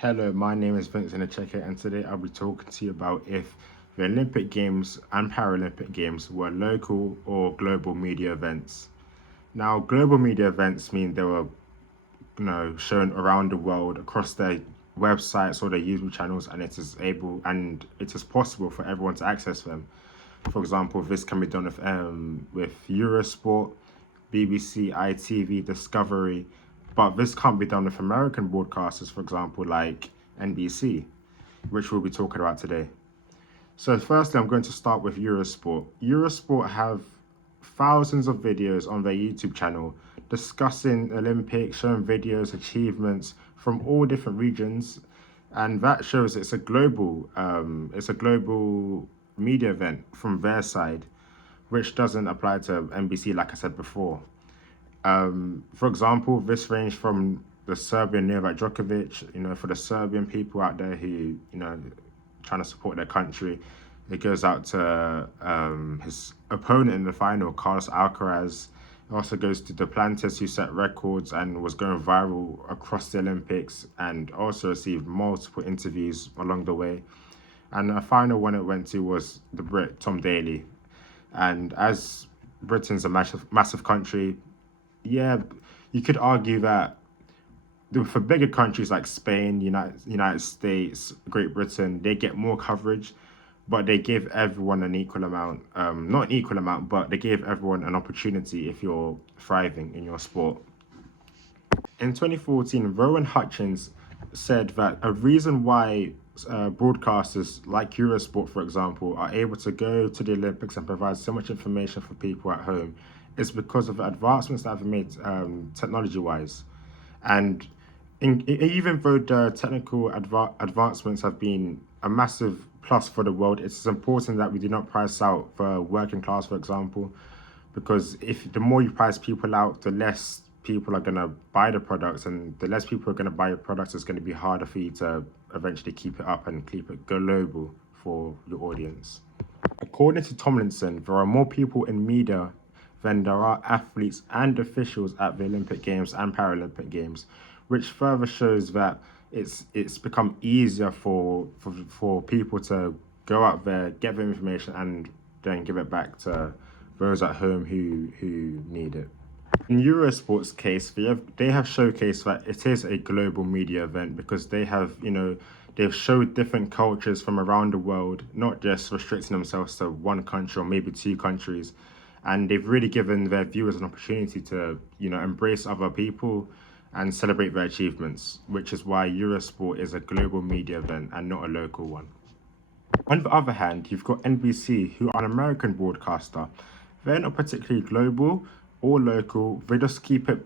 Hello, my name is Vincent Acheke, and today I'll be talking to you about if the Olympic Games and Paralympic Games were local or global media events. Now, global media events mean they were, shown around the world across their websites or their YouTube channels, and it is possible for everyone to access them. For example, this can be done with Eurosport, BBC, ITV, Discovery, but this can't be done with American broadcasters, for example, like NBC, which we'll be talking about today. So, firstly, I'm going to start with Eurosport. Eurosport have thousands of videos on their YouTube channel discussing Olympics, showing videos, achievements from all different regions, and that shows it's a global media event from their side, which doesn't apply to NBC, like I said before. For example, this ranged from the Serbian Novak Djokovic, for the Serbian people out there who, trying to support their country. It goes out to his opponent in the final, Carlos Alcaraz. It also goes to Duplantis, who set records and was going viral across the Olympics and also received multiple interviews along the way. And the final one it went to was the Brit, Tom Daley. And as Britain's a massive country, yeah, you could argue that for bigger countries like Spain, United States, Great Britain, they get more coverage, but they give everyone an equal amount. Not an equal amount, but they give everyone an opportunity if you're thriving in your sport. In 2014, Rowan Hutchins said that a reason why broadcasters like Eurosport, for example, are able to go to the Olympics and provide so much information for people at home is because of the advancements that have been made technology-wise. And even though the technical advancements have been a massive plus for the world, it's important that we do not price out the working class, for example, because if the more you price people out, the less people are going to buy the products, and the less people are going to buy your products, it's going to be harder for you to eventually keep it up and keep it global for your audience. According to Tomlinson, there are more people in media than there are athletes and officials at the Olympic Games and Paralympic Games, which further shows that it's become easier for people to go out there, get the information, and then give it back to those at home who need it. In Eurosport's case, they have showcased that it is a global media event because they've showed different cultures from around the world, not just restricting themselves to one country or maybe two countries. And they've really given their viewers an opportunity to, embrace other people and celebrate their achievements, which is why Eurosport is a global media event and not a local one. On the other hand, you've got NBC, who are an American broadcaster. They're not particularly global or local. They just keep it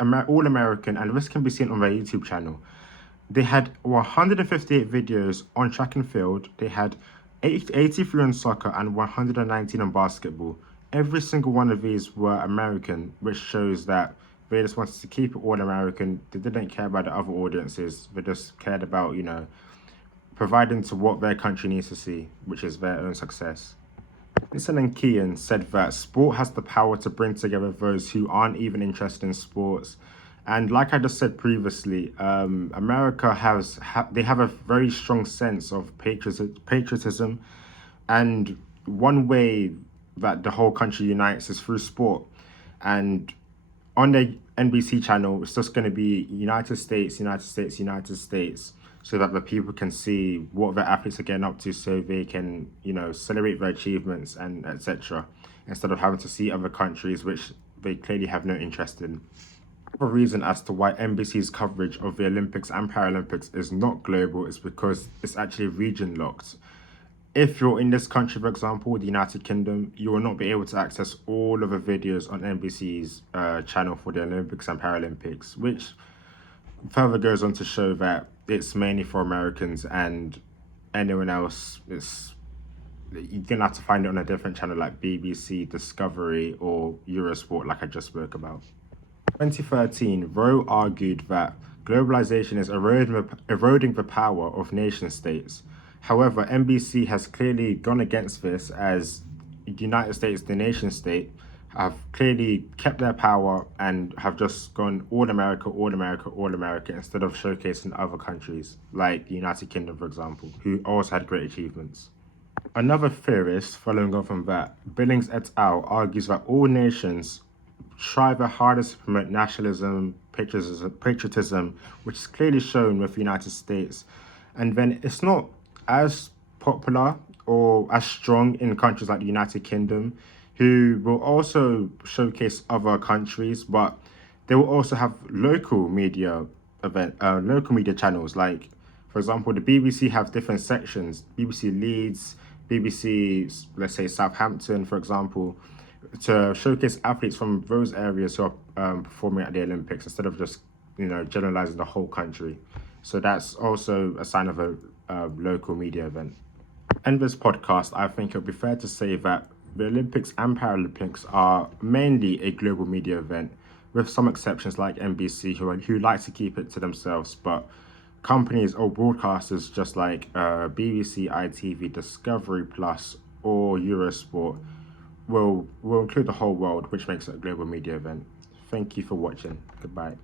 all American, and this can be seen on their YouTube channel. They had 158 videos on track and field. They had 83 on soccer and 119 on basketball. Every single one of these were American, which shows that they just wanted to keep it all American. They didn't care about the other audiences. They just cared about, providing to what their country needs to see, which is their own success. Nielsen and Kean said that sport has the power to bring together those who aren't even interested in sports. And like I just said previously, America they have a very strong sense of patriotism, and one way that the whole country unites is through sport. And on the NBC channel, it's just going to be United States, United States, United States, so that the people can see what their athletes are getting up to, so they can, celebrate their achievements and etc. Instead of having to see other countries which they clearly have no interest in. The reason as to why NBC's coverage of the Olympics and Paralympics is not global is because it's actually region locked. If you're in this country, for example, the United Kingdom, you will not be able to access all of the videos on NBC's channel for the Olympics and Paralympics, which further goes on to show that it's mainly for Americans, and anyone else, you're going to have to find it on a different channel like BBC, Discovery, or Eurosport, like I just spoke about. In 2013, Rowe argued that globalization is eroding the power of nation states. However, NBC has clearly gone against this, as the United States, the nation state, have clearly kept their power and have just gone all America, all America, all America instead of showcasing other countries like the United Kingdom, for example, who also had great achievements. Another theorist, following on from that, Billings et al., argues that all nations try their hardest to promote nationalism, patriotism, which is clearly shown with the United States. And then it's not as popular or as strong in countries like the United Kingdom, who will also showcase other countries, but they will also have local media channels. Like, for example, the BBC have different sections: BBC Leeds, BBC, let's say Southampton, for example, to showcase athletes from those areas who are performing at the Olympics instead of just generalizing the whole country. So that's also a sign of a local media event. In this podcast, I think it would be fair to say that the Olympics and Paralympics are mainly a global media event, with some exceptions like NBC who like to keep it to themselves, but companies or broadcasters just like BBC, ITV, Discovery Plus, or Eurosport will include the whole world, which makes it a global media event. Thank you for watching. Goodbye.